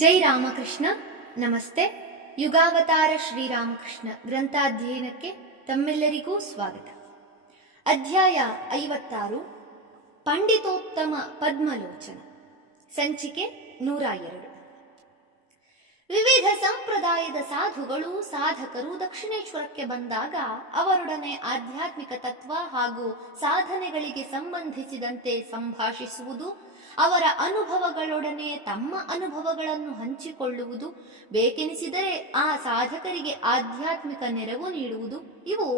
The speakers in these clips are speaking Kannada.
ಜೈ ರಾಮಕೃಷ್ಣ. ನಮಸ್ತೆ. ಯುಗಾವತಾರ ಶ್ರೀರಾಮಕೃಷ್ಣ ಗ್ರಂಥಾಧ್ಯಯನಕ್ಕೆ ತಮ್ಮೆಲ್ಲರಿಗೂ ಸ್ವಾಗತ. ಅಧ್ಯಾಯ 56, ಪಂಡಿತೋತ್ತಮ ಪದ್ಮಲೋಚನ, ಸಂಚಿಕೆ 102. ವಿವಿಧ ಸಂಪ್ರದಾಯದ ಸಾಧುಗಳು ಸಾಧಕರು ದಕ್ಷಿಣೇಶ್ವರಕ್ಕೆ ಬಂದಾಗ ಅವರೊಡನೆ ಆಧ್ಯಾತ್ಮಿಕ ತತ್ವ ಹಾಗೂ ಸಾಧನೆಗಳಿಗೆ ಸಂಬಂಧಿಸಿದಂತೆ ಸಂಭಾಷಿಸುವುದು, ಅವರ ಅನುಭವಗಳೊಡನೆ ತಮ್ಮ ಅನುಭವಗಳನ್ನು ಹಂಚಿಕೊಳ್ಳುವುದು, ಬೇಕೆನಿಸಿದರೆ ಆ ಸಾಧಕರಿಗೆ ಆಧ್ಯಾತ್ಮಿಕ ನೆರವು ನೀಡುವುದು ಇವು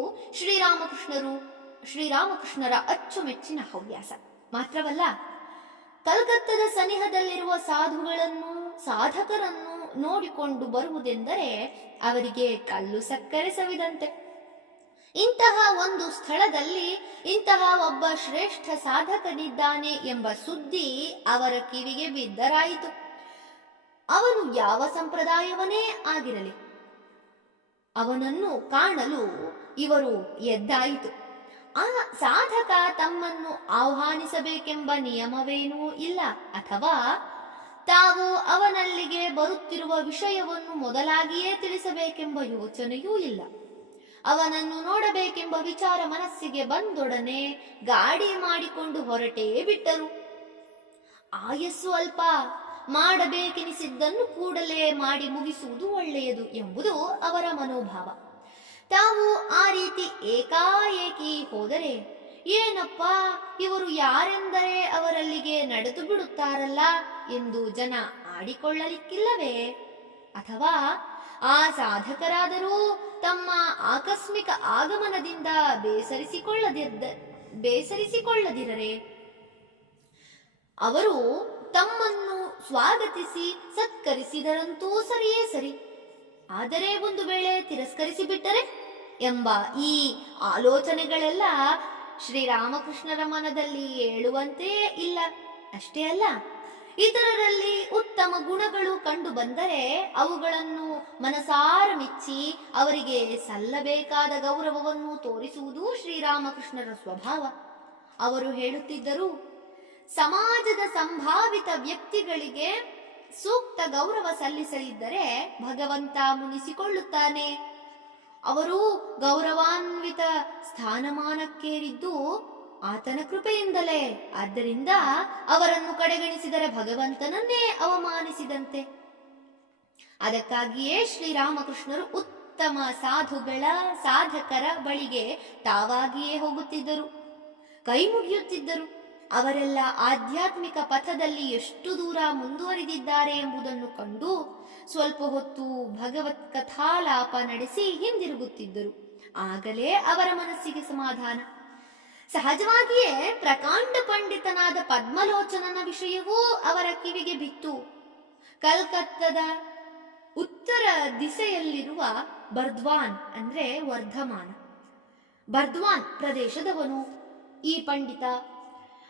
ಶ್ರೀರಾಮಕೃಷ್ಣರ ಅಚ್ಚುಮೆಚ್ಚಿನ ಹವ್ಯಾಸ. ಮಾತ್ರವಲ್ಲ, ಕಲ್ಕತ್ತದ ಸನಿಹದಲ್ಲಿರುವ ಸಾಧಕರನ್ನು ನೋಡಿಕೊಂಡು ಬರುವುದೆಂದರೆ ಅವರಿಗೆ ಕಲ್ಲು ಸಕ್ಕರೆ ಸವಿದಂತೆ. ಇಂತಹ ಒಂದು ಸ್ಥಳದಲ್ಲಿ ಇಂತಹ ಒಬ್ಬ ಶ್ರೇಷ್ಠ ಸಾಧಕನಿದ್ದಾನೆ ಎಂಬ ಸುದ್ದಿ ಅವರ ಕಿವಿಗೆ ಬಿದ್ದರಾಯಿತು. ಅವನು ಯಾವ ಸಂಪ್ರದಾಯವನೇ ಆಗಿರಲಿ, ಅವನನ್ನು ಕಾಣಲು ಇವರು ಎದ್ದಾಯಿತು. ಆ ಸಾಧಕ ತಮ್ಮನ್ನು ಆಹ್ವಾನಿಸಬೇಕೆಂಬ ನಿಯಮವೇನೂ ಇಲ್ಲ, ಅಥವಾ ತಾವು ಅವನಲ್ಲಿಗೆ ಬರುತ್ತಿರುವ ವಿಷಯವನ್ನು ಮೊದಲಾಗಿಯೇ ತಿಳಿಸಬೇಕೆಂಬ ಯೋಚನೆಯೂ ಇಲ್ಲ. ಅವನನ್ನು ನೋಡಬೇಕೆಂಬ ವಿಚಾರ ಮನಸ್ಸಿಗೆ ಬಂದೊಡನೆ ಗಾಡಿ ಮಾಡಿಕೊಂಡು ಹೊರಟೇ ಬಿಟ್ಟರು. ಆಯಸ್ಸು ಅಲ್ಪ, ಮಾಡಬೇಕೆನಿಸಿದ್ದನ್ನು ಕೂಡಲೇ ಮಾಡಿ ಮುಗಿಸುವುದು ಒಳ್ಳೆಯದು ಎಂಬುದು ಅವರ ಮನೋಭಾವ. ತಾವು ಆ ರೀತಿ ಏಕಾಏಕಿ ಹೋದರೆ, ಏನಪ್ಪ ಇವರು ಯಾರೆಂದರೆ ಅವರಲ್ಲಿಗೆ ನಡೆದು ಬಿಡುತ್ತಾರಲ್ಲ ಎಂದು ಜನ ಆಡಿಕೊಳ್ಳಲಿಕ್ಕಿಲ್ಲವೇ? ಅಥವಾ ಆ ಸಾಧಕರಾದರೂ ತಮ್ಮ ಆಕಸ್ಮಿಕ ಆಗಮನದಿಂದ ಬೇಸರಿಸಿಕೊಳ್ಳದಿರರೆ? ಅವರು ತಮ್ಮನ್ನು ಸ್ವಾಗತಿಸಿ ಸತ್ಕರಿಸಿದರಂತೂ ಸರಿಯೇ ಸರಿ, ಆದರೆ ಒಂದು ವೇಳೆ ತಿರಸ್ಕರಿಸಿ ಬಿಟ್ಟರೆ ಎಂಬ ಈ ಆಲೋಚನೆಗಳೆಲ್ಲ ಶ್ರೀರಾಮಕೃಷ್ಣರ ಮನದಲ್ಲಿ ಏಳುವಂತೆ ಇಲ್ಲ. ಅಷ್ಟೇ ಅಲ್ಲ, ಇತರರಲ್ಲಿ ಉತ್ತಮ ಗುಣಗಳು ಕಂಡು ಬಂದರೆ ಅವುಗಳನ್ನು ಮನಸಾರ ಮೆಚ್ಚಿ ಅವರಿಗೆ ಸಲ್ಲಬೇಕಾದ ಗೌರವವನ್ನು ತೋರಿಸುವುದು ಶ್ರೀರಾಮಕೃಷ್ಣರ ಸ್ವಭಾವ. ಅವರು ಹೇಳುತ್ತಿದ್ದರು, ಸಮಾಜದ ಸಂಭಾವಿತ ವ್ಯಕ್ತಿಗಳಿಗೆ ಸೂಕ್ತ ಗೌರವ ಸಲ್ಲಿಸದಿದ್ದರೆ ಭಗವಂತ ಮುನಿಸಿಕೊಳ್ಳುತ್ತಾನೆ. ಅವರು ಗೌರವಾನ್ವಿತ ಸ್ಥಾನಮಾನಕ್ಕೇರಿದ್ದು ಆತನ ಕೃಪೆಯಿಂದಲೇ. ಆದ್ದರಿಂದ ಅವರನ್ನು ಕಡೆಗಣಿಸಿದರೆ ಭಗವಂತನನ್ನೇ ಅವಮಾನಿಸಿದಂತೆ. ಅದಕ್ಕಾಗಿಯೇ ಶ್ರೀರಾಮಕೃಷ್ಣರು ಉತ್ತಮ ಸಾಧಕರ ಬಳಿಗೆ ತಾವಾಗಿಯೇ ಹೋಗುತ್ತಿದ್ದರು, ಕೈ ಮುಗಿಯುತ್ತಿದ್ದರು. ಅವರೆಲ್ಲ ಆಧ್ಯಾತ್ಮಿಕ ಪಥದಲ್ಲಿ ಎಷ್ಟು ದೂರ ಮುಂದುವರಿದಿದ್ದಾರೆ ಎಂಬುದನ್ನು ಕಂಡು ಸ್ವಲ್ಪ ಹೊತ್ತು ಭಗವತ್ ಕಥಾಲಾಪ ನಡೆಸಿ ಹಿಂದಿರುಗುತ್ತಿದ್ದರು. ಆಗಲೇ ಅವರ ಮನಸ್ಸಿಗೆ ಸಮಾಧಾನ. ಸಹಜವಾಗಿಯೇ ಪ್ರಕಾಂಡ ಪಂಡಿತನಾದ ಪದ್ಮಲೋಚನನ ವಿಷಯವೂ ಅವರ ಕಿವಿಗೆ ಬಿತ್ತು. ಕಲ್ಕತ್ತದ ಉತ್ತರ ದಿಸೆಯಲ್ಲಿರುವ ಬರ್ದ್ವಾನ್ ಅಂದ್ರೆ ಬರ್ದ್ವಾನ್ ಪ್ರದೇಶದವನು ಈ ಪಂಡಿತ.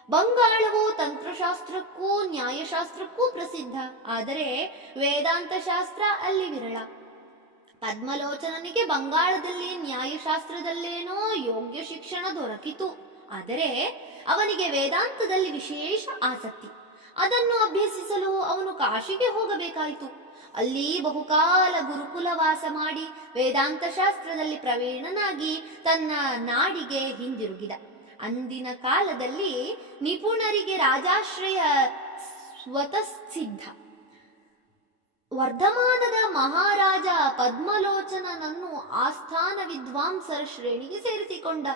ಬಂಗಾಳವು ತಂತ್ರಶಾಸ್ತ್ರಕ್ಕೂ ನ್ಯಾಯಶಾಸ್ತ್ರಕ್ಕೂ ಪ್ರಸಿದ್ಧ, ಆದರೆ ವೇದಾಂತ ಶಾಸ್ತ್ರ ಅಲ್ಲಿ ವಿರಳ. ಪದ್ಮಲೋಚನನಿಗೆ ಬಂಗಾಳದಲ್ಲಿ ನ್ಯಾಯಶಾಸ್ತ್ರದಲ್ಲೇನೋ ಯೋಗ್ಯ ಶಿಕ್ಷಣ ದೊರಕಿತು, ಆದರೆ ಅವನಿಗೆ ವೇದಾಂತದಲ್ಲಿ ವಿಶೇಷ ಆಸಕ್ತಿ. ಅದನ್ನು ಅಭ್ಯಸಿಸಲು ಅವನು ಕಾಶಿಗೆ ಹೋಗಬೇಕಾಯಿತು. ಅಲ್ಲಿ ಬಹುಕಾಲ ಗುರುಕುಲವಾಸ ಮಾಡಿ ವೇದಾಂತ ಶಾಸ್ತ್ರದಲ್ಲಿ ಪ್ರವೀಣನಾಗಿ ತನ್ನ ನಾಡಿಗೆ ಹಿಂದಿರುಗಿದ. ಅಂದಿನ ಕಾಲದಲ್ಲಿ ನಿಪುಣರಿಗೆ ರಾಜಾಶ್ರಯ ಸ್ವತಃಸಿದ್ಧ. ವರ್ಧಮಾನದ ಮಹಾರಾಜ ಪದ್ಮಲೋಚನನನ್ನು ಆಸ್ಥಾನ ವಿದ್ವಾಂಸರ ಶ್ರೇಣಿಗೆ ಸೇರಿಸಿಕೊಂಡ.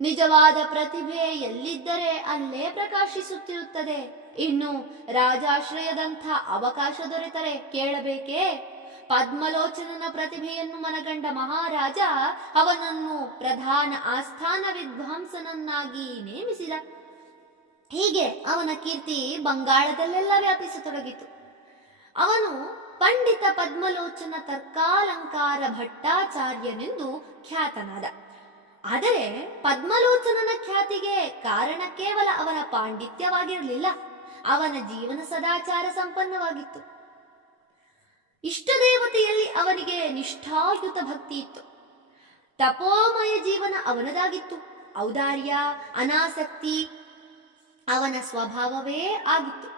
ನಿಜವಾದ ಪ್ರತಿಭೆ ಎಲ್ಲಿದ್ದರೆ ಅಲ್ಲೇ ಪ್ರಕಾಶಿಸುತ್ತಿರುತ್ತದೆ. ಇನ್ನು ರಾಜಾಶ್ರಯದಂಥ ಅವಕಾಶ ದೊರೆತರೆ ಕೇಳಬೇಕೇ? ಪದ್ಮಲೋಚನನ ಪ್ರತಿಭೆಯನ್ನು ಮನಗಂಡ ಮಹಾರಾಜ ಅವನನ್ನು ಪ್ರಧಾನ ಆಸ್ಥಾನ ವಿದ್ವಾಂಸನನ್ನಾಗಿ ನೇಮಿಸಿದ. ಹೀಗೆ ಅವನ ಕೀರ್ತಿ ಬಂಗಾಳದಲ್ಲೆಲ್ಲ ವ್ಯಾಪಿಸತೊಡಗಿತು. ಅವನು ಪಂಡಿತ ಪದ್ಮಲೋಚನ ತರ್ಕಾಲಂಕಾರ ಭಟ್ಟಾಚಾರ್ಯನೆಂದು ಖ್ಯಾತನಾದ. ಆದರೆ ಪದ್ಮಲೋಚನನ ಖ್ಯಾತಿಗೆ ಕಾರಣ ಕೇವಲ ಅವನ ಪಾಂಡಿತ್ಯವಾಗಿರಲಿಲ್ಲ, ಅವನ ಜೀವನ ಸದಾಚಾರ ಸಂಪನ್ನವಾಗಿತ್ತು. ಇಷ್ಟದೇವತೆಯಲ್ಲಿ ಅವನಿಗೆ ನಿಷ್ಠಾಯುತ ಭಕ್ತಿ ಇತ್ತು. ತಪೋಮಯ ಜೀವನ ಅವನದಾಗಿತ್ತು. ಔದಾರ್ಯ, ಅನಾಸಕ್ತಿ ಅವನ ಸ್ವಭಾವವೇ ಆಗಿತ್ತು.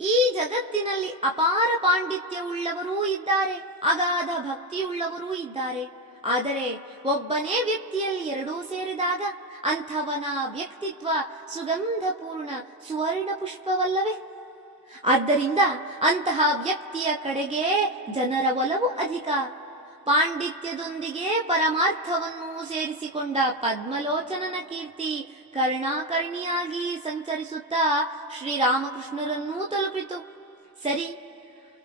ಈ ಜಗತ್ತಿನಲ್ಲಿ ಅಪಾರ ಪಾಂಡಿತ್ಯವುಳ್ಳವರೂ ಇದ್ದಾರೆ, ಅಗಾಧ ಭಕ್ತಿಯುಳ್ಳವರೂ ಇದ್ದಾರೆ. ಆದರೆ ಒಬ್ಬನೇ ವ್ಯಕ್ತಿಯಲ್ಲಿ ಎರಡೂ ಸೇರಿದಾಗ ಅಂಥವನ ವ್ಯಕ್ತಿತ್ವ ಸುಗಂಧಪೂರ್ಣ ಸುವರ್ಣ ಪುಷ್ಪವಲ್ಲವೇ? ಆದ್ದರಿಂದ ಅಂತಹ ವ್ಯಕ್ತಿಯ ಕಡೆಗೆ ಜನರ ಒಲವು ಅಧಿಕ. ಪಾಂಡಿತ್ಯದೊಂದಿಗೆ ಪರಮಾರ್ಥವನ್ನು ಸೇರಿಸಿಕೊಂಡ ಪದ್ಮಲೋಚನನ ಕೀರ್ತಿ ಕರ್ಣಾಕರ್ಣಿಯಾಗಿ ಸಂಚರಿಸುತ್ತಾ ಶ್ರೀರಾಮಕೃಷ್ಣರನ್ನೂ ತಲುಪಿತು. ಸರಿ,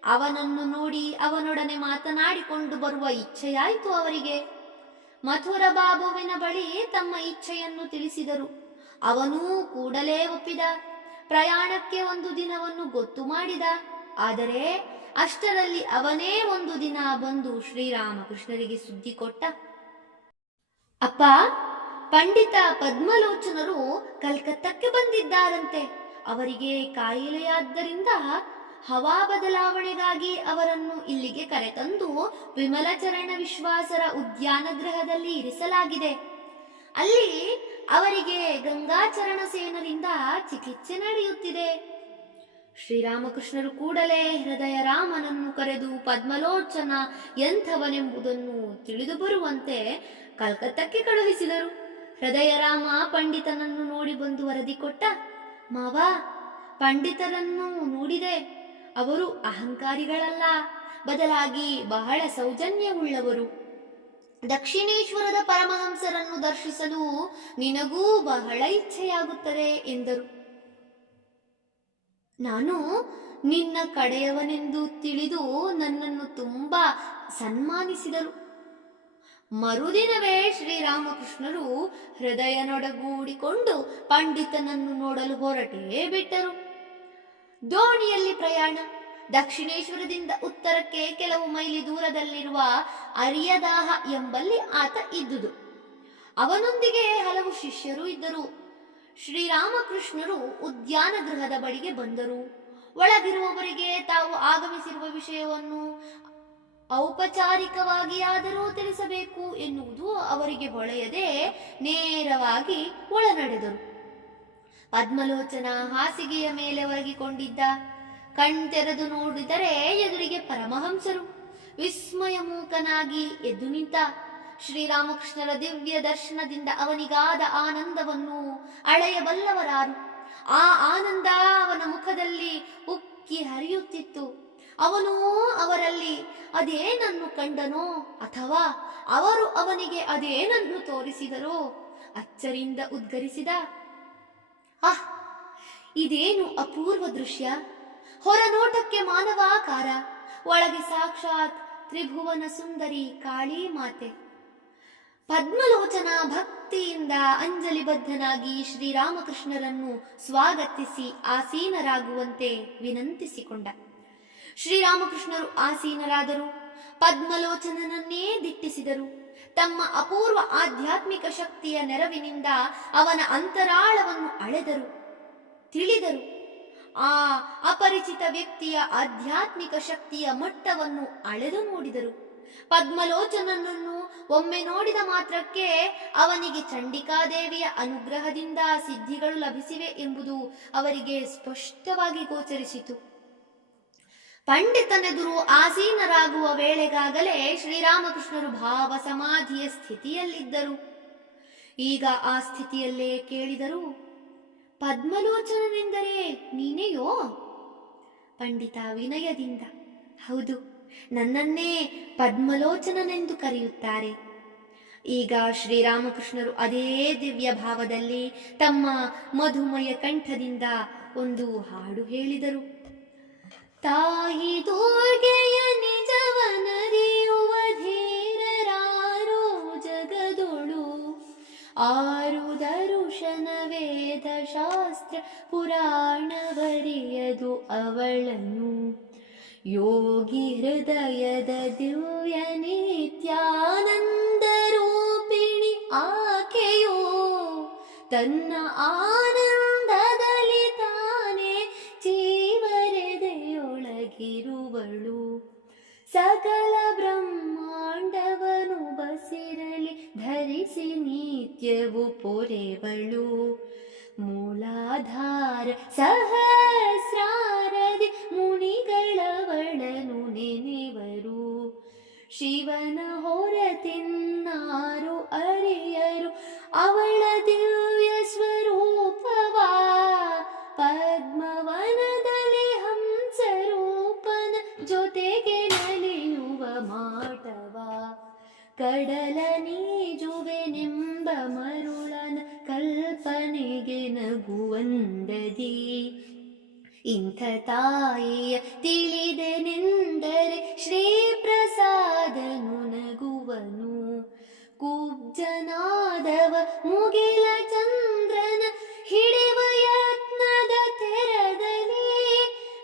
ಅವನನ್ನು ನೋಡಿ ಅವನೊಡನೆ ಮಾತನಾಡಿಕೊಂಡು ಬರುವ ಇಚ್ಛೆಯಾಯಿತು ಅವರಿಗೆ. ಮಥುರ ಬಾಬುವಿನ ಬಳಿ ತಮ್ಮ ಇಚ್ಛೆಯನ್ನು ತಿಳಿಸಿದರು. ಅವನೂ ಕೂಡಲೇ ಒಪ್ಪಿದ. ಪ್ರಯಾಣಕ್ಕೆ ಒಂದು ದಿನವನ್ನು ಗೊತ್ತು ಮಾಡಿದ. ಆದರೆ ಅಷ್ಟರಲ್ಲಿ ಅವನೇ ಒಂದು ದಿನ ಬಂದು ಶ್ರೀರಾಮಕೃಷ್ಣರಿಗೆ ಸುದ್ದಿ ಕೊಟ್ಟ. ಅಪ್ಪ, ಪಂಡಿತ ಪದ್ಮಲೋಚನರು ಕಲ್ಕತ್ತಕ್ಕೆ ಬಂದಿದ್ದಾರಂತೆ. ಅವರಿಗೆ ಕಾಯಿಲೆಯಾದ್ದರಿಂದ ಹವಾ ಬದಲಾವಣೆಗಾಗಿ ಅವರನ್ನು ಇಲ್ಲಿಗೆ ಕರೆತಂದು ವಿಮಲಚರಣ ವಿಶ್ವಾಸರ ಉದ್ಯಾನಗೃಹದಲ್ಲಿ ಇರಿಸಲಾಗಿದೆ. ಅಲ್ಲಿ ಅವರಿಗೆ ಗಂಗಾಚರಣ ಸೇನರಿಂದ ಚಿಕಿತ್ಸೆ ನಡೆಯುತ್ತಿದೆ. ಶ್ರೀರಾಮಕೃಷ್ಣರು ಕೂಡಲೇ ಹೃದಯ ರಾಮನನ್ನು ಕರೆದು ಪದ್ಮಲೋಚನ ಎಂಥವನೆಂಬುದನ್ನು ತಿಳಿದು ಬರುವಂತೆ ಕಲ್ಕತ್ತಕ್ಕೆ ಕಳುಹಿಸಿದರು. ಹೃದಯರಾಮ ಪಂಡಿತನನ್ನು ನೋಡಿ ಬಂದು ವರದಿ ಕೊಟ್ಟ. ಮಾವ, ಪಂಡಿತರನ್ನು ನೋಡಿದೆ. ಅವರು ಅಹಂಕಾರಿಗಳಲ್ಲ, ಬದಲಾಗಿ ಬಹಳ ಸೌಜನ್ಯವುಳ್ಳವರು. ದಕ್ಷಿಣೇಶ್ವರದ ಪರಮಹಂಸರನ್ನು ದರ್ಶಿಸಲು ನಿನಗೂ ಬಹಳ ಇಚ್ಛೆಯಾಗುತ್ತದೆ ಎಂದರು. ನಾನು ನಿನ್ನ ಕಡೆಯವನೆಂದು ತಿಳಿದು ನನ್ನನ್ನು ತುಂಬಾ ಸನ್ಮಾನಿಸಿದರು. ಮರುದಿನವೇ ಶ್ರೀರಾಮಕೃಷ್ಣರು ಹೃದಯನೊಡಗೂಡಿಕೊಂಡು ಪಂಡಿತನನ್ನು ನೋಡಲು ಹೊರಟೇ ಬಿಟ್ಟರು. ದೋಣಿಯಲ್ಲಿ ಪ್ರಯಾಣ. ದಕ್ಷಿಣೇಶ್ವರದಿಂದ ಉತ್ತರಕ್ಕೆ ಕೆಲವು ಮೈಲಿ ದೂರದಲ್ಲಿರುವ ಅರಿಯದಾಹ ಎಂಬಲ್ಲಿ ಆತ ಇದ್ದುದು. ಅವನೊಂದಿಗೆ ಹಲವು ಶಿಷ್ಯರು ಇದ್ದರು. ಶ್ರೀರಾಮಕೃಷ್ಣರು ಉದ್ಯಾನಗೃಹದ ಬಳಿಗೆ ಬಂದರು. ಒಳಗಿರುವವರಿಗೆ ತಾವು ಆಗಮಿಸಿರುವ ವಿಷಯವನ್ನು ಔಪಚಾರಿಕವಾಗಿಯಾದರೂ ತಿಳಿಸಬೇಕು ಎನ್ನುವುದು ಅವರಿಗೆ ಹೊಳೆಯದೆ ನೇರವಾಗಿ ಒಳನಡೆದರು. ಪದ್ಮಲೋಚನ ಹಾಸಿಗೆಯ ಮೇಲೆ ಒರಗಿಕೊಂಡಿದ್ದ. ಕಣ್ತೆರೆದು ನೋಡಿದರೆ ಎದುರಿಗೆ ಪರಮಹಂಸರು. ವಿಸ್ಮಯ ಮೂಕನಾಗಿ ಎದ್ದು ನಿಂತ. ಶ್ರೀರಾಮಕೃಷ್ಣರ ದಿವ್ಯ ದರ್ಶನದಿಂದ ಅವನಿಗಾದ ಆನಂದವನ್ನು ಅಳೆಯಬಲ್ಲವರಾರು. ಆ ಆನಂದ ಅವನ ಮುಖದಲ್ಲಿ ಉಕ್ಕಿ ಹರಿಯುತ್ತಿತ್ತು. ಅವನು ಅವರಲ್ಲಿ ಅದೇನನ್ನು ಕಂಡನೋ ಅಥವಾ ಅವರು ಅವನಿಗೆ ಅದೇನನ್ನು ತೋರಿಸಿದರೋ ಅಚ್ಚರಿಯಿಂದ ಉದ್ಗರಿಸಿದ. ಆಹ್, ಇದೇನು ಅಪೂರ್ವ ದೃಶ್ಯ! ಹೊರನೋಟಕ್ಕೆ ಮಾನವಾಕಾರ, ಒಳಗೆ ಸಾಕ್ಷಾತ್ ತ್ರಿಭುವನ ಸುಂದರಿ ಕಾಳಿ ಮಾತೆ. ಪದ್ಮಲೋಚನ ಭಕ್ತಿಯಿಂದ ಅಂಜಲಿಬದ್ಧನಾಗಿ ಶ್ರೀರಾಮಕೃಷ್ಣರನ್ನು ಸ್ವಾಗತಿಸಿ ಆಸೀನರಾಗುವಂತೆ ವಿನಂತಿಸಿಕೊಂಡ. ಶ್ರೀರಾಮಕೃಷ್ಣರು ಆಸೀನರಾದರು. ಪದ್ಮಲೋಚನನನ್ನೇ ದಿಟ್ಟಿಸಿದರು. ತಮ್ಮ ಅಪೂರ್ವ ಆಧ್ಯಾತ್ಮಿಕ ಶಕ್ತಿಯ ನೆರವಿನಿಂದ ಅವನ ಅಂತರಾಳವನ್ನು ಅಳೆದರು, ತಿಳಿದರು. ಆ ಅಪರಿಚಿತ ವ್ಯಕ್ತಿಯ ಆಧ್ಯಾತ್ಮಿಕ ಶಕ್ತಿಯ ಮಟ್ಟವನ್ನು ಅಳೆದು ನೋಡಿದರು. ಪದ್ಮಲೋಚನನನ್ನು ಒಮ್ಮೆ ನೋಡಿದ ಮಾತ್ರಕ್ಕೆ ಅವನಿಗೆ ಚಂಡಿಕಾದೇವಿಯ ಅನುಗ್ರಹದಿಂದ ಸಿದ್ಧಿಗಳು ಲಭಿಸಿವೆ ಎಂಬುದು ಅವರಿಗೆ ಸ್ಪಷ್ಟವಾಗಿ ಗೋಚರಿಸಿತು. ಪಂಡಿತನೆದುರು ಆಸೀನರಾಗುವ ವೇಳೆಗಾಗಲೇ ಶ್ರೀರಾಮಕೃಷ್ಣರು ಭಾವ ಸಮಾಧಿಯ ಸ್ಥಿತಿಯಲ್ಲಿದ್ದರು. ಈಗ ಆ ಸ್ಥಿತಿಯಲ್ಲೇ ಕೇಳಿದರು, ಪದ್ಮಲೋಚನನೆಂದರೆ ನೀನೆಯೋ? ಪಂಡಿತ ವಿನಯದಿಂದ, ಹೌದು, ನನ್ನನ್ನೇ ಪದ್ಮಲೋಚನನೆಂದು ಕರೆಯುತ್ತಾರೆ. ಈಗ ಶ್ರೀರಾಮಕೃಷ್ಣರು ಅದೇ ದಿವ್ಯ ಭಾವದಲ್ಲಿ ತಮ್ಮ ಮಧುಮಯ ಕಂಠದಿಂದ ಒಂದು ಹಾಡು ಹೇಳಿದರು. ತಾಯಿ ದುರ್ಗೆಯ ನಿಜವನರಿಯುವ ಧೀರರಾರೋ ಜಗದೊಳು, ಆರು ದರುಶನ ವೇದ ಶಾಸ್ತ್ರ ಪುರಾಣವರಿಯದು ಅವಳನು. ಯೋಗಿ ಹೃದಯದ ದಿವ್ಯ ನಿತ್ಯಾನಂದ ರೂಪಿಣಿ ಆಕೆಯೋ, ತನ್ನ ಆನಂದದಲ್ಲಿ ತಾನೇ ಜೀವರೆದೆಯೊಳಗಿರುವಳು. ಸಕಲ ಬ್ರಹ್ಮಾಂಡವನು ಬಸಿರಲಿ ಧರಿಸಿ ನಿತ್ಯವು ಪೊರೆವಳು. ಮೂಲಾಧಾರ ಸಹಸ್ರಾರದಿ ಮುನಿಗಳವಳನು ನೆನೆವರು. ಶಿವನ ಹೊರತಿನ್ನಾರು ಅರಿಯರು ಅವಳ ದಿವ್ಯ ಸ್ವರೂಪವ. ಪದ್ಮವನದಲ್ಲಿ ಹಂಸರೂಪನ ಜೊತೆಗೆ ನಲಿಯುವ ಮಾಟವ. ಕಡಲ ನೀಜುವೆನೆಂಬ ಮರುಳನ ಕಲ್ಪನೆಗೆ ನಗುವಂದದಿ. ಇಂಥ ತಾಯಿಯ ತಿಳಿದೆನೆಂದರೆ ಶ್ರೀ ಪ್ರಸಾದನು ನಗುವನು. ಕುಬ್ಜನಾದವ ಮುಗಿಲ ಚಂದ್ರನ ಹಿಡಿವ ಯತ್ನದ ತೆರದಲ್ಲಿ.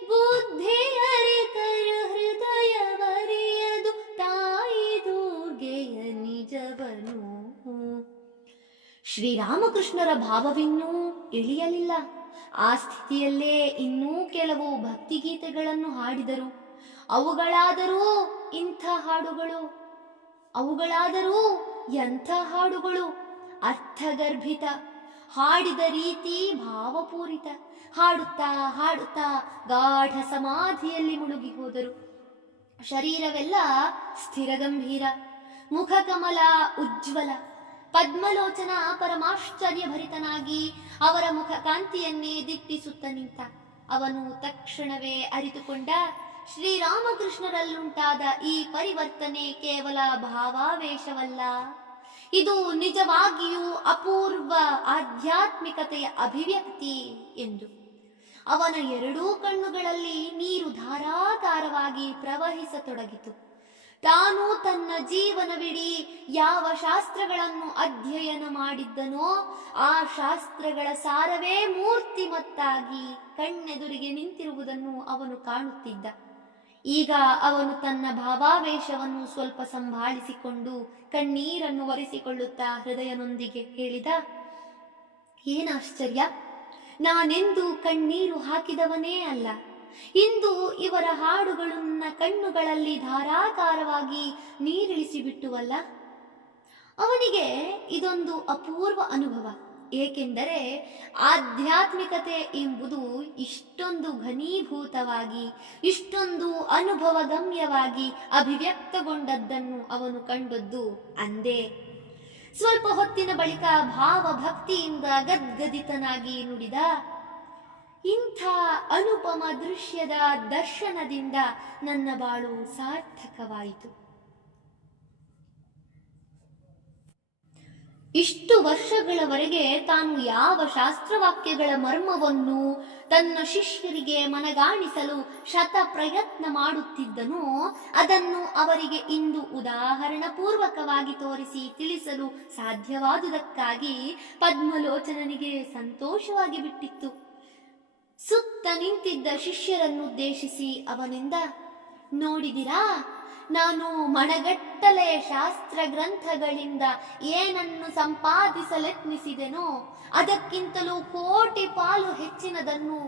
ಬುದ್ಧಿ ಅರಿತರ ಹೃದಯವರಿಯದು ತಾಯಿ ದುರ್ಗೆಯ ನಿಜವನು. ಶ್ರೀರಾಮಕೃಷ್ಣರ ಭಾವವಿನ್ನೂ ಇಳಿಯಲಿಲ್ಲ. ಆ ಸ್ಥಿತಿಯಲ್ಲೇ ಇನ್ನೂ ಕೆಲವು ಭಕ್ತಿಗೀತೆಗಳನ್ನು ಹಾಡಿದರು. ಅವುಗಳಾದರೂ ಇಂಥ ಹಾಡುಗಳು, ಅವುಗಳಾದರೂ ಎಂಥ ಹಾಡುಗಳು! ಅರ್ಥಗರ್ಭಿತ, ಹಾಡಿದ ರೀತಿ ಭಾವಪೂರಿತ. ಹಾಡುತ್ತಾ ಹಾಡುತ್ತಾ ಗಾಢ ಸಮಾಧಿಯಲ್ಲಿ ಮುಳುಗಿ ಹೋದರು. ಶರೀರವೆಲ್ಲ ಸ್ಥಿರಗಂಭೀರ, ಮುಖಕಮಲ ಉಜ್ವಲ. ಪದ್ಮಲೋಚನ ಪರಮಾಶ್ಚರ್ಯಭರಿತನಾಗಿ ಅವರ ಮುಖ ಕಾಂತಿಯನ್ನೇ ದಿಟ್ಟಿಸುತ್ತ ನಿಂತ. ಅವನು ತಕ್ಷಣವೇ ಅರಿತುಕೊಂಡ, ಶ್ರೀರಾಮಕೃಷ್ಣರಲ್ಲುಂಟಾದ ಈ ಪರಿವರ್ತನೆ ಕೇವಲ ಭಾವಾವೇಶವಲ್ಲ, ಇದು ನಿಜವಾಗಿಯೂ ಅಪೂರ್ವ ಆಧ್ಯಾತ್ಮಿಕತೆಯ ಅಭಿವ್ಯಕ್ತಿ ಎಂದು. ಅವನ ಎರಡೂ ಕಣ್ಣುಗಳಲ್ಲಿ ನೀರು ಧಾರಾಕಾರವಾಗಿ ಪ್ರವಹಿಸತೊಡಗಿತು. ತಾನು ತನ್ನ ಜೀವನವಿಡೀ ಯಾವ ಶಾಸ್ತ್ರಗಳನ್ನು ಅಧ್ಯಯನ ಮಾಡಿದ್ದನೋ ಆ ಶಾಸ್ತ್ರಗಳ ಸಾರವೇ ಮೂರ್ತಿಮತ್ತಾಗಿ ಕಣ್ಣೆದುರಿಗೆ ನಿಂತಿರುವುದನ್ನು ಅವನು ಕಾಣುತ್ತಿದ್ದ. ಈಗ ಅವನು ತನ್ನ ಭಾವಾವೇಶವನ್ನು ಸ್ವಲ್ಪ ಸಂಭಾಳಿಸಿಕೊಂಡು ಕಣ್ಣೀರನ್ನು ಒರೆಸಿಕೊಳ್ಳುತ್ತಾ ಹೃದಯನೊಂದಿಗೆ ಹೇಳಿದ, ಏನಾಶ್ಚರ್ಯ! ನಾನೆಂದು ಕಣ್ಣೀರು ಹಾಕಿದವನೇ ಅಲ್ಲ. ಇಂದು ಇವರ ಹಾಡುಗಳು ನನ್ನ ಕಣ್ಣುಗಳಲ್ಲಿ ಧಾರಾಕಾರವಾಗಿ ನೀರಿಳಿಸಿಬಿಟ್ಟುವಲ್ಲ. ಅವನಿಗೆ ಇದೊಂದು ಅಪೂರ್ವ ಅನುಭವ. ಏಕೆಂದರೆ ಆಧ್ಯಾತ್ಮಿಕತೆ ಎಂಬುದು ಇಷ್ಟೊಂದು ಘನೀಭೂತವಾಗಿ, ಇಷ್ಟೊಂದು ಅನುಭವಗಮ್ಯವಾಗಿ ಅಭಿವ್ಯಕ್ತಗೊಂಡದ್ದನ್ನು ಅವನು ಕಂಡದ್ದು ಅಂದೇ. ಸ್ವಲ್ಪ ಹೊತ್ತಿನ ಬಳಿಕ ಭಾವಭಕ್ತಿಯಿಂದ ಗದ್ಗದಿತನಾಗಿ ನುಡಿದ, ಇಂಥ ಅನುಪಮ ದೃಶ್ಯದ ದರ್ಶನದಿಂದ ನನ್ನ ಬಾಳು ಸಾರ್ಥಕವಾಯಿತು. ಇಷ್ಟು ವರ್ಷಗಳವರೆಗೆ ತಾನು ಯಾವ ಶಾಸ್ತ್ರವಾಕ್ಯಗಳ ಮರ್ಮವನ್ನು ತನ್ನ ಶಿಷ್ಯರಿಗೆ ಮನಗಾಣಿಸಲು ಶತ ಪ್ರಯತ್ನ ಮಾಡುತ್ತಿದ್ದನೋ ಅದನ್ನು ಅವರಿಗೆ ಇಂದು ಉದಾಹರಣಪೂರ್ವಕವಾಗಿ ತೋರಿಸಿ ತಿಳಿಸಲು ಸಾಧ್ಯವಾದುದಕ್ಕಾಗಿ ಪದ್ಮಲೋಚನನಿಗೆ ಸಂತೋಷವಾಗಿ ಬಿಟ್ಟಿತ್ತು. ಸುತ್ತ ನಿಂತಿದ್ದ ಶಿಷ್ಯರನ್ನುದ್ದೇಶಿಸಿ ಅವನಿಂದ, ನೋಡಿದಿರಾ, ನಾನು ಮಣಗಟ್ಟಲೆ ಶಾಸ್ತ್ರ ಗ್ರಂಥಗಳಿಂದ ಏನನ್ನು ಸಂಪಾದಿಸಲೆತ್ನಿಸಿದೆನೋ ಅದಕ್ಕಿಂತಲೂ ಕೋಟಿ ಪಾಲು ಹೆಚ್ಚಿನದನ್ನು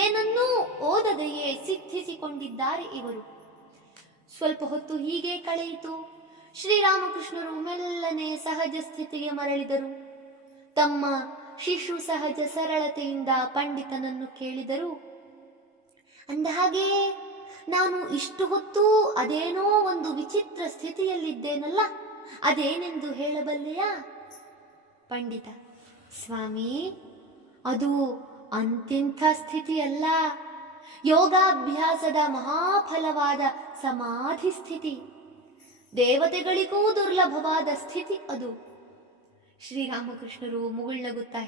ಏನನ್ನೂ ಓದದೆಯೇ ಸಿದ್ಧಿಸಿಕೊಂಡಿದ್ದಾರೆ ಇವರು. ಸ್ವಲ್ಪ ಹೊತ್ತು ಹೀಗೆ ಕಳೆಯಿತು. ಶ್ರೀರಾಮಕೃಷ್ಣರು ಮೆಲ್ಲನೆ ಸಹಜ ಸ್ಥಿತಿಗೆ ಮರಳಿದರು. ತಮ್ಮ ಶಿಶು ಸಹಜ ಸರಳತೆಯಿಂದ ಪಂಡಿತನನ್ನು ಕೇಳಿದರು, ಅಂದಹಾಗೆ ನಾನು ಇಷ್ಟು ಹೊತ್ತು ಅದೇನೋ ಒಂದು ವಿಚಿತ್ರ ಸ್ಥಿತಿಯಲ್ಲಿದ್ದೇನಲ್ಲ, ಅದೇನೆಂದು ಹೇಳಬಲ್ಲೆಯಾ? ಪಂಡಿತ, ಸ್ವಾಮಿ, ಅದು ಅಂತಿಂಥ ಸ್ಥಿತಿಯಲ್ಲ, ಯೋಗಾಭ್ಯಾಸದ ಮಹಾಫಲವಾದ ಸಮಾಧಿ ಸ್ಥಿತಿ, ದೇವತೆಗಳಿಗೂ ದುರ್ಲಭವಾದ ಸ್ಥಿತಿ ಅದು. ಶ್ರೀರಾಮಕೃಷ್ಣರು ಮುಗುಳ್ನಗುತ್ತಾ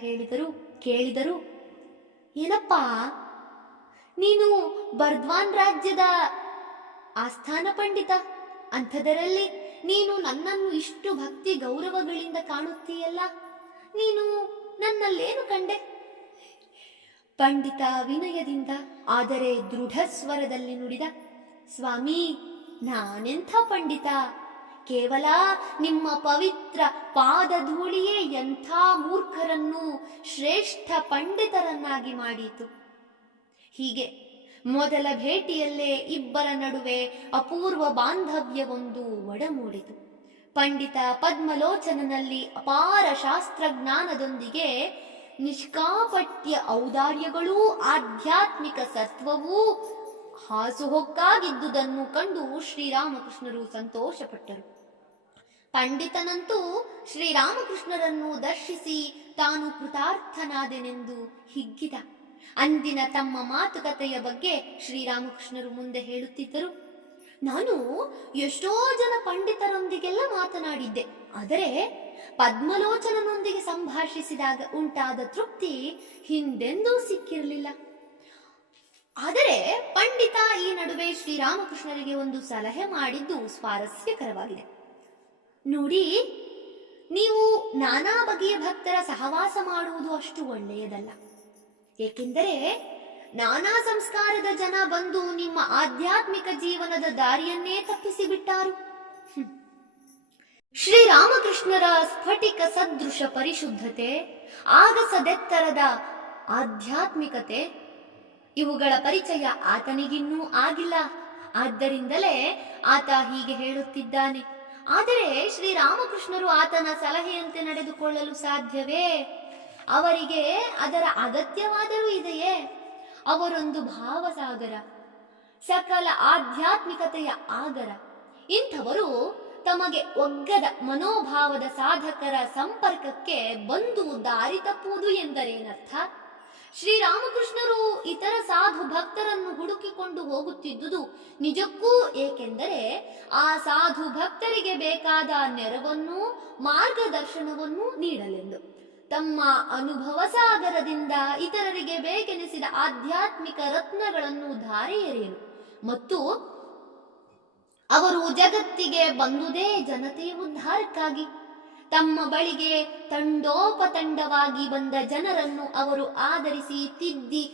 ಕೇಳಿದರು, ಏನಪ್ಪಾ, ನೀನು ಬರ್ದ್ವಾನ್ ರಾಜ್ಯದ ಆಸ್ಥಾನ ಪಂಡಿತ, ಅಂಥದರಲ್ಲಿ ನೀನು ನನ್ನನ್ನು ಇಷ್ಟು ಭಕ್ತಿ ಗೌರವಗಳಿಂದ ಕಾಣುತ್ತೀಯಲ್ಲ, ನೀನು ನನ್ನಲ್ಲೇನು ಕಂಡೆ? ಪಂಡಿತ ವಿನಯದಿಂದ ಆದರೆ ದೃಢ ಸ್ವರದಲ್ಲಿ ನುಡಿದ, ಸ್ವಾಮಿ, ನಾನೆಂಥ ಪಂಡಿತ, ಕೇವಲ ನಿಮ್ಮ ಪವಿತ್ರ ಪಾದಧೂಳಿಯೇ ಎಂಥ ಮೂರ್ಖರನ್ನು ಶ್ರೇಷ್ಠ ಪಂಡಿತರನ್ನಾಗಿ ಮಾಡಿತು. ಹೀಗೆ ಮೊದಲ ಭೇಟಿಯಲ್ಲೇ ಇಬ್ಬರ ನಡುವೆ ಅಪೂರ್ವ ಬಾಂಧವ್ಯವೊಂದು ಒಡಮೂಡಿತು. ಪಂಡಿತ ಪದ್ಮಲೋಚನನಲ್ಲಿ ಅಪಾರ ಶಾಸ್ತ್ರಜ್ಞಾನದೊಂದಿಗೆ ನಿಷ್ಕಾಪಟ್ಯ ಔದಾರ್ಯಗಳೂ ಆಧ್ಯಾತ್ಮಿಕ ಸತ್ವವೂ ಹಾಸುಹೊಕ್ಕಾಗಿದ್ದುದನ್ನು ಕಂಡು ಶ್ರೀರಾಮಕೃಷ್ಣರು ಸಂತೋಷಪಟ್ಟರು. ಪಂಡಿತನಂತೂ ಶ್ರೀರಾಮಕೃಷ್ಣರನ್ನು ದರ್ಶಿಸಿ ತಾನು ಕೃತಾರ್ಥನಾದೆನೆಂದು ಹಿಗ್ಗಿದ. ಅಂದಿನ ತಮ್ಮ ಮಾತುಕತೆಯ ಬಗ್ಗೆ ಶ್ರೀರಾಮಕೃಷ್ಣರು ಮುಂದೆ ಹೇಳುತ್ತಿದ್ದರು. ನಾನು ಎಷ್ಟೋ ಜನ ಪಂಡಿತರೊಂದಿಗೆಲ್ಲ ಮಾತನಾಡಿದ್ದೆ, ಆದರೆ ಪದ್ಮಲೋಚನನೊಂದಿಗೆ ಸಂಭಾಷಿಸಿದಾಗ ಉಂಟಾದ ತೃಪ್ತಿ ಹಿಂದೆಂದೂ ಸಿಕ್ಕಿರಲಿಲ್ಲ. ಆದರೆ ಪಂಡಿತ ಈ ನಡುವೆ ಶ್ರೀರಾಮಕೃಷ್ಣರಿಗೆ ಒಂದು ಸಲಹೆ ಮಾಡಿದ್ದು ಸ್ವಾರಸ್ಯಕರವಾಗಿದೆ. ನೋಡಿ, ನೀವು ನಾನಾ ಬಗೆಯ ಭಕ್ತರ ಸಹವಾಸ ಮಾಡುವುದು ಅಷ್ಟು ಒಳ್ಳೆಯದಲ್ಲ. ಏಕೆಂದರೆ ನಾನಾ ಸಂಸ್ಕಾರದ ಜನ ಬಂದು ನಿಮ್ಮ ಆಧ್ಯಾತ್ಮಿಕ ಜೀವನದ ದಾರಿಯನ್ನೇ ತಪ್ಪಿಸಿಬಿಟ್ಟಾರು. ಶ್ರೀರಾಮಕೃಷ್ಣರ ಸ್ಫಟಿಕ ಸದೃಶ ಪರಿಶುದ್ಧತೆ, ಆಗಸದೆತ್ತರದ ಆಧ್ಯಾತ್ಮಿಕತೆ ಇವುಗಳ ಪರಿಚಯ ಆತನಿಗಿನ್ನೂ ಆಗಿಲ್ಲ. ಆದ್ದರಿಂದಲೇ ಆತ ಹೀಗೆ ಹೇಳುತ್ತಿದ್ದಾನೆ. ಆದರೆ ಶ್ರೀರಾಮಕೃಷ್ಣರು ಆತನ ಸಲಹೆಯಂತೆ ನಡೆದುಕೊಳ್ಳಲು ಸಾಧ್ಯವೇ? ಅವರಿಗೆ ಅದರ ಅಗತ್ಯವಾದರೂ ಇದೆಯೇ? ಅವರೊಂದು ಭಾವಸಾಗರ, ಸಕಲ ಆಧ್ಯಾತ್ಮಿಕತೆಯ ಆಗರ. ಇಂಥವರು ತಮಗೆ ಒಗ್ಗದ ಮನೋಭಾವದ ಸಾಧಕರ ಸಂಪರ್ಕಕ್ಕೆ ಬಂದು ದಾರಿ ತಪ್ಪುವುದು ಎಂದರೇನರ್ಥ? ಶ್ರೀರಾಮಕೃಷ್ಣರು ಇತರ ಸಾಧು ಭಕ್ತರನ್ನು ಹುಡುಕಿಕೊಂಡು ಹೋಗುತ್ತಿದ್ದುದು ನಿಜಕ್ಕೂ ಏಕೆಂದರೆ ಆ ಸಾಧು ಭಕ್ತರಿಗೆ ಬೇಕಾದ ನೆರವನ್ನು ಮಾರ್ಗದರ್ಶನವನ್ನು ನೀಡಲೆಂದು. ತಮ್ಮ ಅನುಭವ ಸಾಗರದಿಂದ ಇತರರಿಗೆ ಬೇಕೆನಿಸಿದ ಆಧ್ಯಾತ್ಮಿಕ ರತ್ನಗಳನ್ನು ಧಾರೆ ಎರೆಯಲು ಮತ್ತು ಅವರು ಜಗತ್ತಿಗೆ ಬಂದುದೇ ಜನತೆಯ ಉದ್ಧಾರಕ್ಕಾಗಿ. ತಮ್ಮ ಬಳಿಗೆ ತಂಡೋಪತಂಡವಾಗಿ ಬಂದ ಜನರನ್ನು ಅವರು ಆಧರಿಸಿ ತಿದ್ದಿ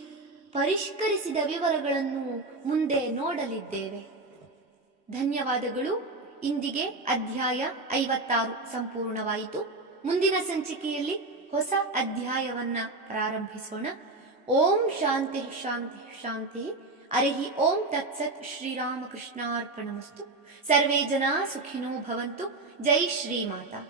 ಪರಿಷ್ಕರಿಸಿದ ವಿವರಗಳನ್ನು ಮುಂದೆ ನೋಡಲಿದ್ದೇವೆ. ಧನ್ಯವಾದಗಳು. ಇಂದಿಗೆ ಅಧ್ಯಾಯ 56 ಸಂಪೂರ್ಣವಾಯಿತು. ಮುಂದಿನ ಸಂಚಿಕೆಯಲ್ಲಿ ಹೊಸ ಅಧ್ಯಾಯವನ್ನ ಪ್ರಾರಂಭಿಸೋಣ. ಓಂ ಶಾಂತಿ ಶಾಂತಿ ಶಾಂತಿ. ಹರಿ ಓಂ ತತ್ಸತ್. ಶ್ರೀರಾಮಕೃಷ್ಣಾರ್ಪಣಮಸ್ತು. ಸರ್ವೇ ಜನ ಸುಖಿನೋ ಭವಂತು. ಜೈ ಶ್ರೀಮಾತಾ.